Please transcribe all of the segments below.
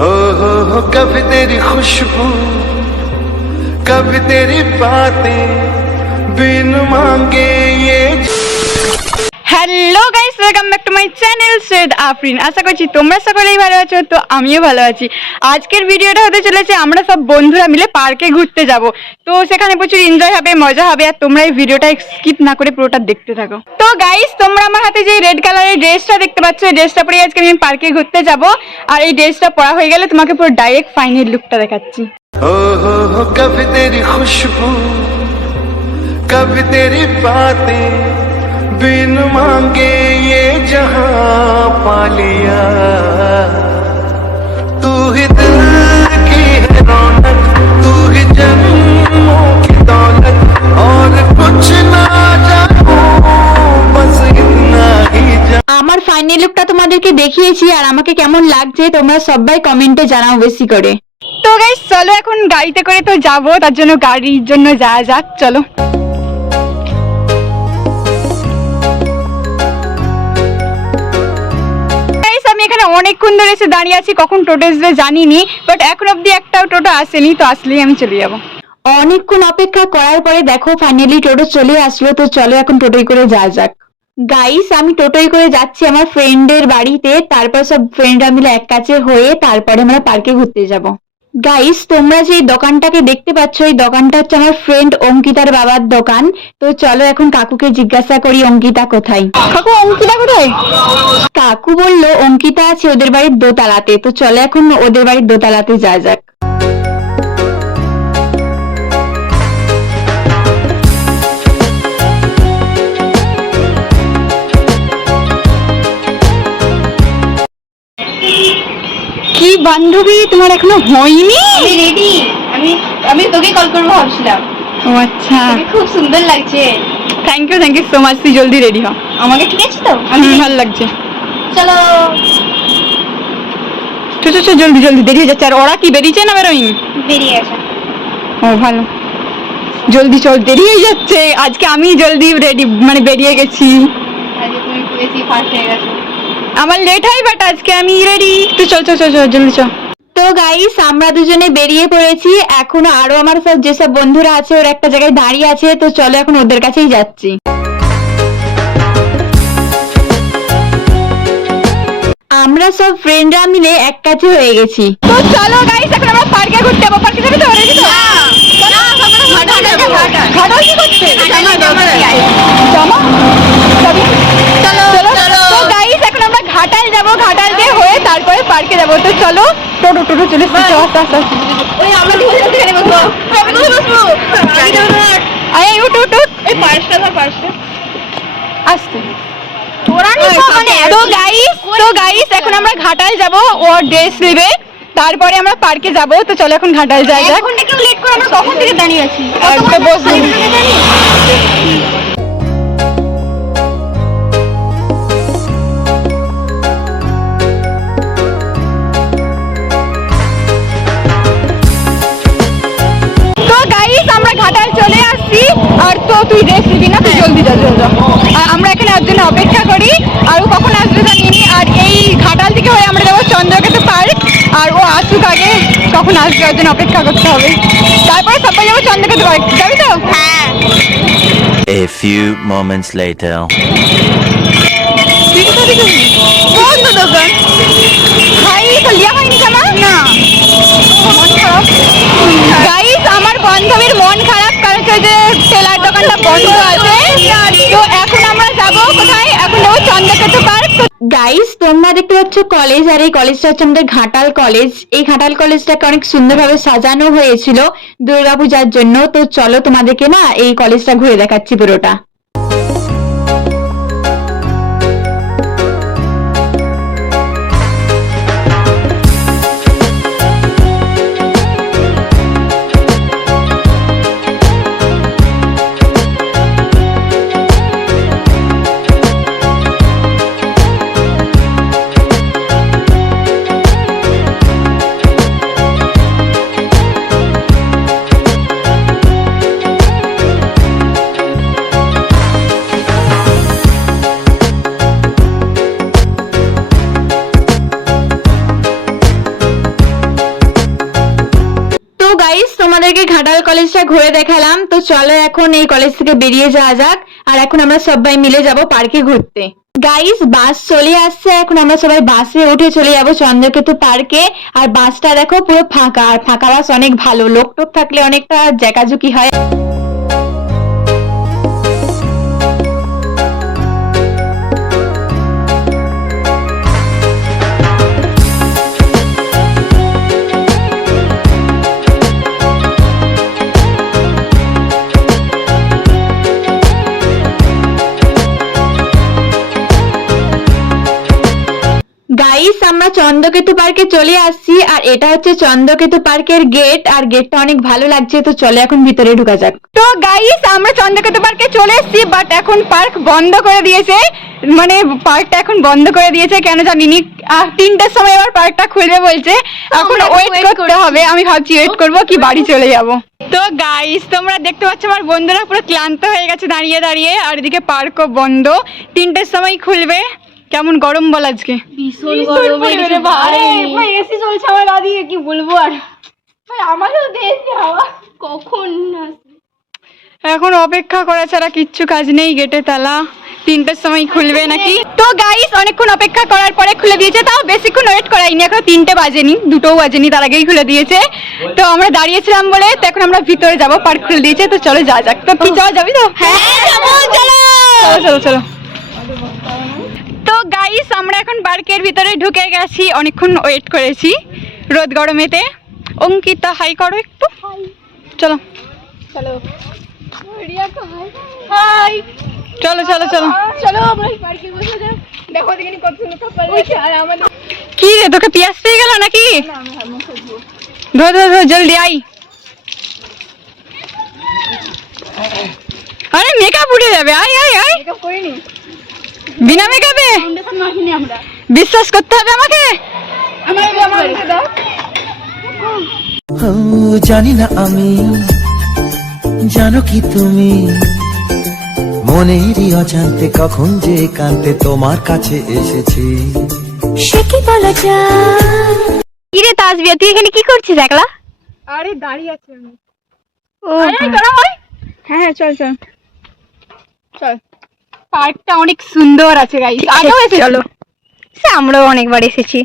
कभी तेरी खुशबू कभी तेरी बातें बिन मांगे ये hello guys welcome back to my channel Syed Afrin আশা করছি তোমরা সকলেই ভালো আছো, তো আমিও ভালো আছি। আজকের ভিডিওটা হতে চলেছে, আমরা সব বন্ধুরা মিলে পার্কে ঘুরতে যাব। তো সেখানে প্রচুর এনজয় হবে, মজা হবে, আর তোমরা এই ভিডিওটা স্কিপ না করে পুরোটা দেখতে থাকো। তো গাইস তোমরা আমার হাতে যে রেড কালারের ড্রেসটা দেখতে পাচ্ছ, এই ড্রেসটা পরে আজকে আমি পার্কে ঘুরতে যাব। আর এই ড্রেসটা পরা হয়ে গেলে তোমাকে পুরো ডাইরেক্ট ফাইনাল লুকটা দেখাচ্ছি। কবি তেরি খুশবু, কবি তেরি बिन मांगे ये जहां पा लिया तू ही दिल की है रौनक तू ही जन्मों की दौलत और कुछ ना जानू बस इतना ही जान আমার ফাইনাল লুকটা তোমাদেরকে দেখিয়েছি আর আমাকে কেমন লাগছে তোমরা সবাই কমেন্টে জানাও বেশি করে তো গাইস চলো এখন গাড়িতে করে তো যাব তার জন্য গাড়ির জন্য যাওয়া যাক চলো অনেকক্ষণ ধরে এসে দাঁড়িয়ে আছি, কখন টোটো আসবে জানিনি বাট এখন অব্দি একটাও টোটো আসেনি, তো আসলেই আমি চলে যাব। অনেকক্ষণ অপেক্ষা করার পরে দেখো ফাইনালি টোটো চলে আসলো, তো চলো এখন টোটোই করে যাওয়া যাক। গাইস আমি টোটোই করে যাচ্ছি আমার ফ্রেন্ডের বাড়িতে, তারপর সব ফ্রেন্ডরা মিলে এক কাছে হয়ে তারপরে আমরা পার্কে ঘুরতে যাব। গাইস তোমরা যে দোকানটাকে দেখতে পাচ্ছ এই দোকানটা হচ্ছে আমার ফ্রেন্ড অঙ্কিতার বাবার দোকান। তো চলো এখন কাকুকে জিজ্ঞাসা করি অঙ্কিতা কোথায়? কাকু অঙ্কিতা কোথায়? কাকু বলল অঙ্কিতা আছে ওদের বাড়ির দোতলাতে। তো চলো এখন ওদের বাড়ির দোতলাতে যা যাক। বান্ধবী তোমার এখনও হয়নি? আমি রেডি আমি আমি তোকে কল করব ভাবছিলাম। ও আচ্ছা। খুব সুন্দর লাগছে। Thank you thank you so much তুই জলদি রেডি হ। আমাকে ঠিক আছে তো? আমি ভালো লাগছে। চলো। তো তো জলদি জলদি দেরি হয়ে যাচ্ছে। আর ওরা কি বেরিয়েছে না বেরোয়নি? বেরিয়ে আসা ও ভালো। জলদি চল দেরি হয়ে যাচ্ছে। আজকে আমি জলদি রেডি মানে বেরিয়ে গেছি। আজকে তুমি বেশি ফাস্ট হয়ে গেছো। আমার লেট হয় বাট আজকে আমি রেডি তো চল চল চল চল জলদি চল। তো গাইস আমরা দুজনে বেরিয়ে পড়েছি। এখন আরও আমার সব যেসব বন্ধুরা আছে ওরা একটা জায়গায় দাঁড়িয়ে আছে তো চলো এখন ওদের কাছেই যাচ্ছি। আমরা সব ফ্রেন্ডরা মিলে এক কাছে হয়ে গেছি। তো চলো গাইস এখন আমরা পার্কে ঘুরতে যাব। পার্কে যাবে তো? রেডি তো? ঘাটাল কি করছে জমা যাবি? চলো তো গাইস এখন আমরা ঘাটাল যাব ঘাটাল দিয়ে হয়ে তারপরে পার্কে যাব। তো চলো টোটো টোটো চলে এসেছে আস্তে আস্তে ওই আমরা কি বলছি এখানে বসবো। আমি কোথায় বসবো। আরে উঠ উঠ উঠ। এই পার্সটা ধর পার্সটা আসতে মানে তো গাইস তো গাইস এখন আমরা ঘাটাল যাব ও ড্রেস নেবে। তারপরে আমরা পার্কে যাব। তো চলো এখন ঘাটাল যাই যাক। এখন একটু লেট করে আমরা কখন থেকে দাঁড়িয়ে আছি? একটা বসবো। আমরা জন্য অপেক্ষা করি। আর ও কখন আসবে জানিয়ে নি আর এই ঘাটাল থেকে হয়ে আমরা যাব চন্দ্রকেতু পার্ক। আর ও আসুক আগে কখন আসবে ওর জন্য অপেক্ষা করতে হবে। তারপরে সবাই যাব চন্দ্রকেতু পার্ক। যাবি তো? হ্যাঁ। A few moments later. বন্ধ দোকান ভাই তো লিয়া হয়নি জামা না। গাইস আমার বান্ধবীর মন খারাপ হচ্ছে যে টেলার দোকানটা বন্ধ আছে, তো এখন আমরা যাব কোথায়? এখন যাব চন্দ্রকেতু পার্ক। গাইস তোমরা দেখতে পাচ্ছ কলেজ আর এই কলেজটা হচ্ছে আমাদের ঘাটাল কলেজ এই ঘাটাল কলেজটাকে অনেক সুন্দরভাবে সাজানো হয়েছিল দুর্গাপূজার জন্য। তো চলো তোমাদেরকে না এই কলেজটা ঘুরে দেখাচ্ছি পুরোটা। কলেজটা ঘুরে দেখালাম। তো চলো এখন এই কলেজ থেকে বেরিয়ে যাওয়া যাক। আর এখন আমরা সবাই মিলে যাব পার্কে ঘুরতে। গাইস বাস চলে আসছে। এখন আমরা সবাই বাসে উঠে চলে যাব চন্দ্রকেতু পার্কে আর বাসটা দেখো পুরো ফাঁকা। আর ফাঁকা বাস অনেক ভালো। লোক টোক থাকলে অনেকটা জ্যাকাজুকি হয়। চন্দ্রকেতু পার্কে চলে আসছি আর এটা হচ্ছে চন্দ্রকেতু পার্কের গেট আর গেটটা অনেক ভালো লাগছে তো চলে এখন ভিতরে ঢুকা যাক। তো গাইস আমরা চন্দ্রকেতু পার্কে চলে এসেছি বাট এখন পার্ক বন্ধ করে দিয়েছে। মানে পার্কটা এখন বন্ধ করে দিয়েছে কেন জানিনি। আর তিনটার সময় আবার পার্কটা খুলবে বলছে। এখন ওয়েট করতে হবে আমি ভাবছি ওয়েট করব কি বাড়ি চলে যাব। তো গাইস তোমরা দেখতে পাচ্ছ আমার বন্ধুরা পুরো ক্লান্ত হয়ে গেছে দাঁড়িয়ে দাঁড়িয়ে আর এদিকে পার্কও বন্ধ। তিনটের সময় খুলবে। কেমন গরম বল আজকে? ভীষণ গরম লেগেছে ভাই। ভাই এসি চলছে আমার দাদিকে কি বলব আর? ভাই আমারও হাওয়া। কখন এখন অপেক্ষা করা ছাড়া কিচ্ছু কাজ নেই গেটে তালা। তিনটের সময় খুলবে নাকি? তো গাইস অনেকক্ষণ অপেক্ষা করার পরে খুলে দিয়েছে তাও বেশিক্ষণ ওয়েট করাইনি এখন তিনটে বাজেনি দুটোও বাজেনি তার আগেই খুলে দিয়েছে। তো আমরা দাঁড়িয়েছিলাম বলে তো এখন আমরা ভিতরে যাব পার্ক খুলে দিয়েছে তো চলো যা যাক। তো কি যাওয়া যাবি তো? হ্যাঁ চলো চলো চলো। গাইস আমরা এখন পার্কের ভিতরে ঢুকে গেছি। অনেকক্ষণ ওয়েট করেছি রোদ গরমেতে। অঙ্কিতা হাই করো একটু। চলো। চলো। হাই চলো চলো চলো। দেখো কত সুন্দর কি রে তোকে পিয়াস পেয়ে গেল নাকি? ধর ধর জলদি আই আরে মেকআপ উঠে যাবে। আয় আয় আয়। মেকআপ করিনি। বিনা মেকআপে? ফাউন্ডেশন মাখিনি আমরা বিশ্বাস করতে হবে আমাকে? জানি না আমি। জানো কি তুমি? মনেরই অজান্তে কখন যে কান্তে তোমার কাছে এসেছি। সে কি বলা রে তাসবিয়া তুই এখানে কি করছিস একলা? আরে দাঁড়িয়ে আছে আমি। ও হ্যাঁ হ্যাঁ চল চল। চল। পার্কটা অনেক সুন্দর আছে গাইস আগেও এসে চলো আমরাও অনেকবার এসেছি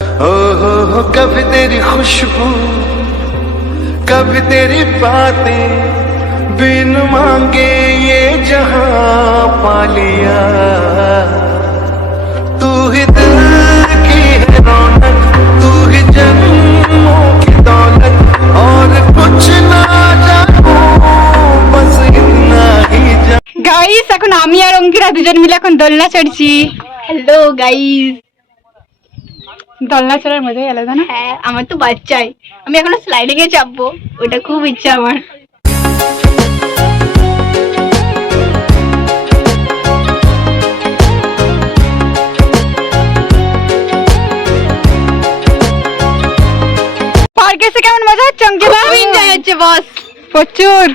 ओ हो हो कभी तेरी खुशबू कभी तेरी बातें बिन मांगे ये जहां पा लिया तू ही दिल की है रौनक तू ही जन्मों की दौलत और कुछ ना গাইস এখন আমি আর অঙ্কিরা দুজন মিলে এখন দোলনা চড়ছি। হ্যালো গাইস দোলনা চড়ার মজাই আলাদা না? হ্যাঁ আমার তো বাচ্চাই। আমি এখনও স্লাইডিং এ চাপবো। ওটা খুব ইচ্ছা আমার। পার্কে এসে কেমন মজা হচ্ছে এনজয় হচ্ছে বস প্রচুর।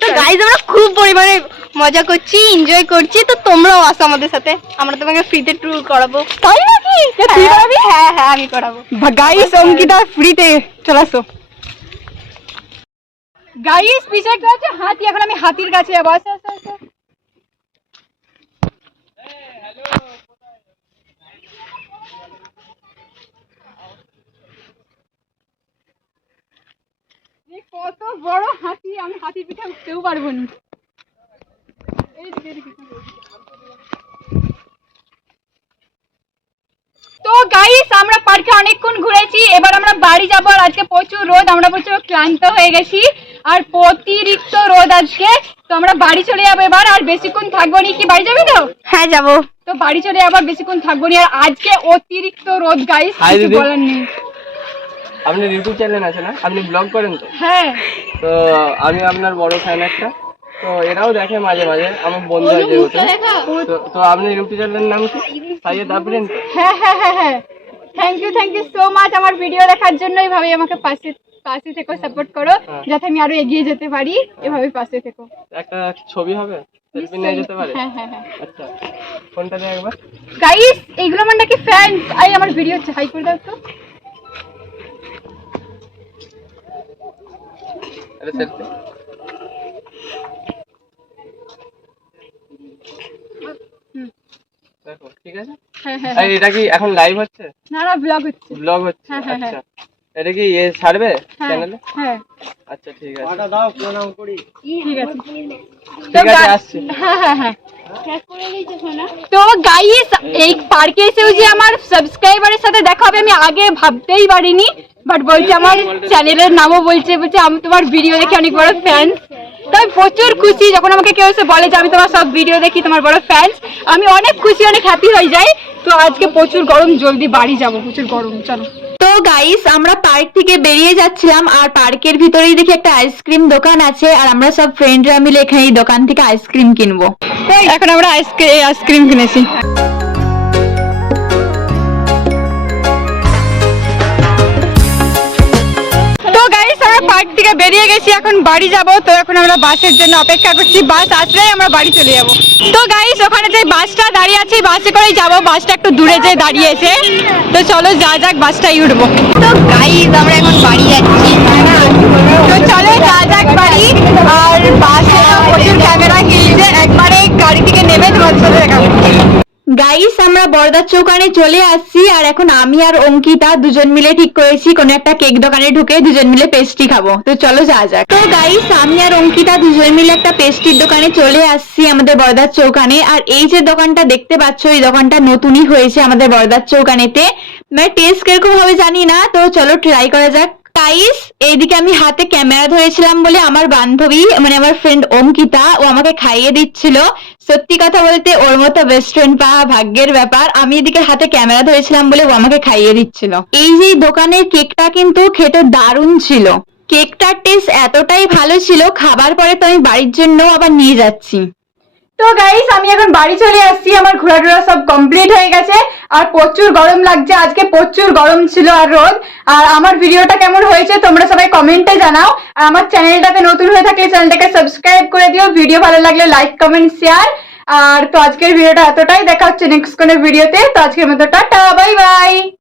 তো আমরা খুব পরিমাণে মজা করছি এনজয় করছি তো তোমরাও আসো আমাদের সাথে। আমরা তোমাকে ফ্রিতে ট্যুর করাবো। তাই নাকি? তুই হ্যাঁ, হ্যাঁ হ্যাঁ আমি করাবো। গাইস অঙ্কিতা ফ্রিতে চলে আসো। গাইস পিছে কি আছে হাতি। এখন আমি হাতির কাছে যাব। আসো আসো আসো। কত বড় হাতি আমি হাতির পিঠে উঠতেও পারব না। তো গাইস আমরা পার্কে অনেকক্ষণ ঘুরেছি এবার আমরা বাড়ি যাব আর আজকে প্রচুর রোদ আমরা প্রচুর ক্লান্ত হয়ে গেছি আর অতিরিক্ত রোদ আজকে তো আমরা বাড়ি চলে যাব এবার আর বেশিক্ষণ থাকব নি কি বাড়ি যাবি তো? হ্যাঁ যাব। তো বাড়ি চলে আবার বেশিক্ষণ থাকব নি আর আজকে অতিরিক্ত রোদ গাইস কিছু বলার নেই। আপনার ইউটিউব চ্যানেল আছে না? আপনি ব্লগ করেন তো? হ্যাঁ। তো আমি আপনার বড় ফ্যান একটা। তো এরাও দেখে মাঝে মাঝে আমার বন্ধু আছে যেহেতু তো আপনার ইউটিউব চ্যানেলের নাম কি? সাইয়েদ আফরিন হ্যাঁ হ্যাঁ হ্যাঁ হ্যাঁ। Thank you thank you so much আমার ভিডিও দেখার জন্য এইভাবে আমাকে পাশে পাশে থেকো সাপোর্ট করো যাতে আমি আরও এগিয়ে যেতে পারি এভাবে পাশে থেকো। একটা ছবি হবে? সেলফি নিয়ে যেতে পারে? হ্যাঁ হ্যাঁ হ্যাঁ। আচ্ছা ফোনটা দিয়ে একবার? গাইস এইগুলো আমার নাকি ফ্যান আই আমার ভিডিও হাই করে দাও তো দেখো ঠিক আছে? হ্যাঁ হ্যাঁ আর এটা কি এখন লাইভ হচ্ছে? না না ব্লগ হচ্ছে। ব্লগ হচ্ছে? হ্যাঁ, হ্যাঁ, আচ্ছা। এটা কি এ ছাড়বে হ্যাঁ চ্যানেলে হ্যাঁ। আচ্ছা ঠিক আছে। ঠিক আছে। ঠিক আছে আসছি। হ্যাঁ হ্যাঁ হ্যাঁ। তো গাইস এই পার্কে এসেও যে আমার সাবস্ক্রাইবারের সাথে দেখা হবে আমি আগে ভাবতেই পারিনি বাট বলছে আমার চ্যানেলের নামও বলছে বলছে আমি তোমার ভিডিও দেখে অনেক বড় ফ্যান তো আমি প্রচুর খুশি যখন আমাকে কেউ এসে বলে যে আমি তোমার সব ভিডিও দেখি তোমার বড় ফ্যান আমি অনেক খুশি অনেক হ্যাপি হয়ে যাই। তো আজকে প্রচুর গরম জলদি বাড়ি যাব প্রচুর গরম চলো। তো গাইস আমরা পার্ক থেকে বেরিয়ে যাচ্ছিলাম আর পার্কের ভিতরেই দেখি একটা আইসক্রিম দোকান আছে আর আমরা সব ফ্রেন্ডরা মিলে এখানে এই দোকান থেকে আইসক্রিম কিনবো। এখন আমরা আইসক্রিম আইসক্রিম কিনেছি। বেরিয়ে গেছি, এখন বাড়ি যাব। তো এখন আমরা বাসের জন্য অপেক্ষা করছি। বাস আসলেই আমরা বাড়ি চলে যাব। তো গাইস ওখানে যে বাসটা দাঁড়িয়ে আছে বাসে করেই যাব। বাসটা একটু দূরে যেয়ে দাঁড়িয়েছে তো চলো, যা যাক, বাসটাই উঠবো। তো গাইস আমরা এখন বাড়ি যাচ্ছি। তো চলো, যা যাক বাড়ি আর বাসে প্রচুর ক্যামেরা কিনছে একবারে গাড়ি থেকে নেমে তোমাদের সাথে দেখা করছি গাইস আমরা বরদার চৌকানে চলে আসছি আর এখন আমি আর অঙ্কিতা দুজন মিলে ঠিক করেছি, কোনো একটা কেক দোকানে ঢুকে দুজন মিলে পেস্ট্রি খাব। তো চলো যা যাক। তো গাইস আমি আর অঙ্কিতা দুজন মিলে একটা পেস্ট্রির দোকানে চলে আসছি আমাদের বরদার চৌকানে। আর এই যে দোকানটা দেখতে পাচ্ছ, এই দোকানটা নতুনই হয়েছে আমাদের বরদার চৌকানেতে। মানে টেস্ট কীরকম হবে জানি না, তো চলো ট্রাই করা যাক। গাইস এইদিকে আমি হাতে ক্যামেরা ধরেছিলাম বলে আমার বান্ধবী মানে আমার ফ্রেন্ড অঙ্কিতা, ও আমাকে খাইয়ে দিচ্ছিল। সত্যি কথা বলতে ওর মতো বেস্ট ফ্রেন্ড পাওয়া ভাগ্যের ব্যাপার। আমি এদিকে হাতে ক্যামেরা ধরেছিলাম বলে ও আমাকে খাইয়ে দিচ্ছিল। এই যে দোকানের কেকটা কিন্তু খেতে দারুণ ছিল। কেকটার টেস্ট এতটাই ভালো ছিল, খাবার পরে তো আমি বাড়ির জন্য আবার নিয়ে যাচ্ছি। তো গাইস আমি এখন বাড়ি চলে আসছি। আমার ঘোরাটোরা সব কমপ্লিট হয়ে গেছে। আর প্রচুর গরম লাগছে। আজকে প্রচুর গরম ছিল আর রোদ। আর আমার ভিডিওটা কেমন হয়েছে তোমরা সবাই কমেন্টে জানাও। আর আমার চ্যানেলটাতে নতুন হয়ে থাকলে চ্যানেলটাকে সাবস্ক্রাইব করে দিও। ভিডিও ভালো লাগলে লাইক কমেন্ট শেয়ার আর তো আজকের ভিডিওটা এতটাই। দেখা হচ্ছে নেক্সট কোনো ভিডিওতে তো। আজকের মতো টাটা। Bye bye